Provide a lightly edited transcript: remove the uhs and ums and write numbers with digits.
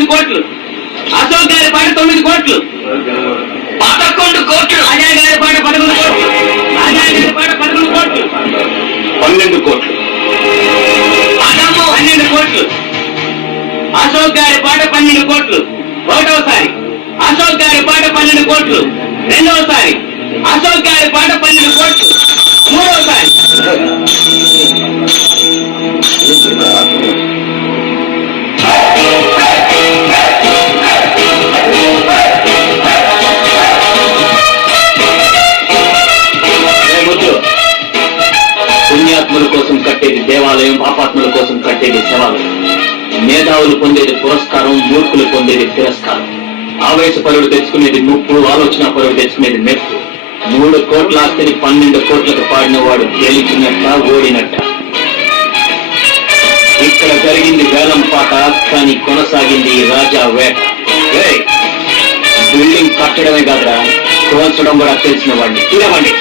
9 కోట్లు. అశోక్ గారి పాట 9 కోట్లు. 11 కోట్లు. అజయ్ గారి పాట 11 కోట్లు. అజయ్ గారి పాట 11 కోట్లు. 12 కోట్లు. 12 కోట్లు. అశోక్ గారి పాట 12 కోట్లు. ఒకటోసారి అశోక్ గారి పాట 12 కోట్లు. రెండవసారి అశోక్ గారి పాట 12 కోట్లు. మూడవసారి పుణ్యాత్ముల కోసం కట్టేది దేవాలయం, పాపాత్ముల కోసం కట్టేది శవాలయం. మేధావులు పొందేది పురస్కారం, మూర్ఖులు పొందేది తిరస్కారం. ఆవేశపరుడు తెచ్చుకునేది ముప్పు, ఆలోచన పరుడు తెచ్చుకునేది మెప్పు. 3 కోట్ల ఆస్తిని 12 కోట్లకు పాడిన వాడు గెలిచినట్ట, ఓడినట్ట. ఇక్కడ జరిగింది వేలం పాట, కానీ కొనసాగింది రాజా వేట. బిల్డింగ్ కట్టడమే కాదురా, కోల్చడం కూడా తెలిసిన వాడిని. చూడవండి.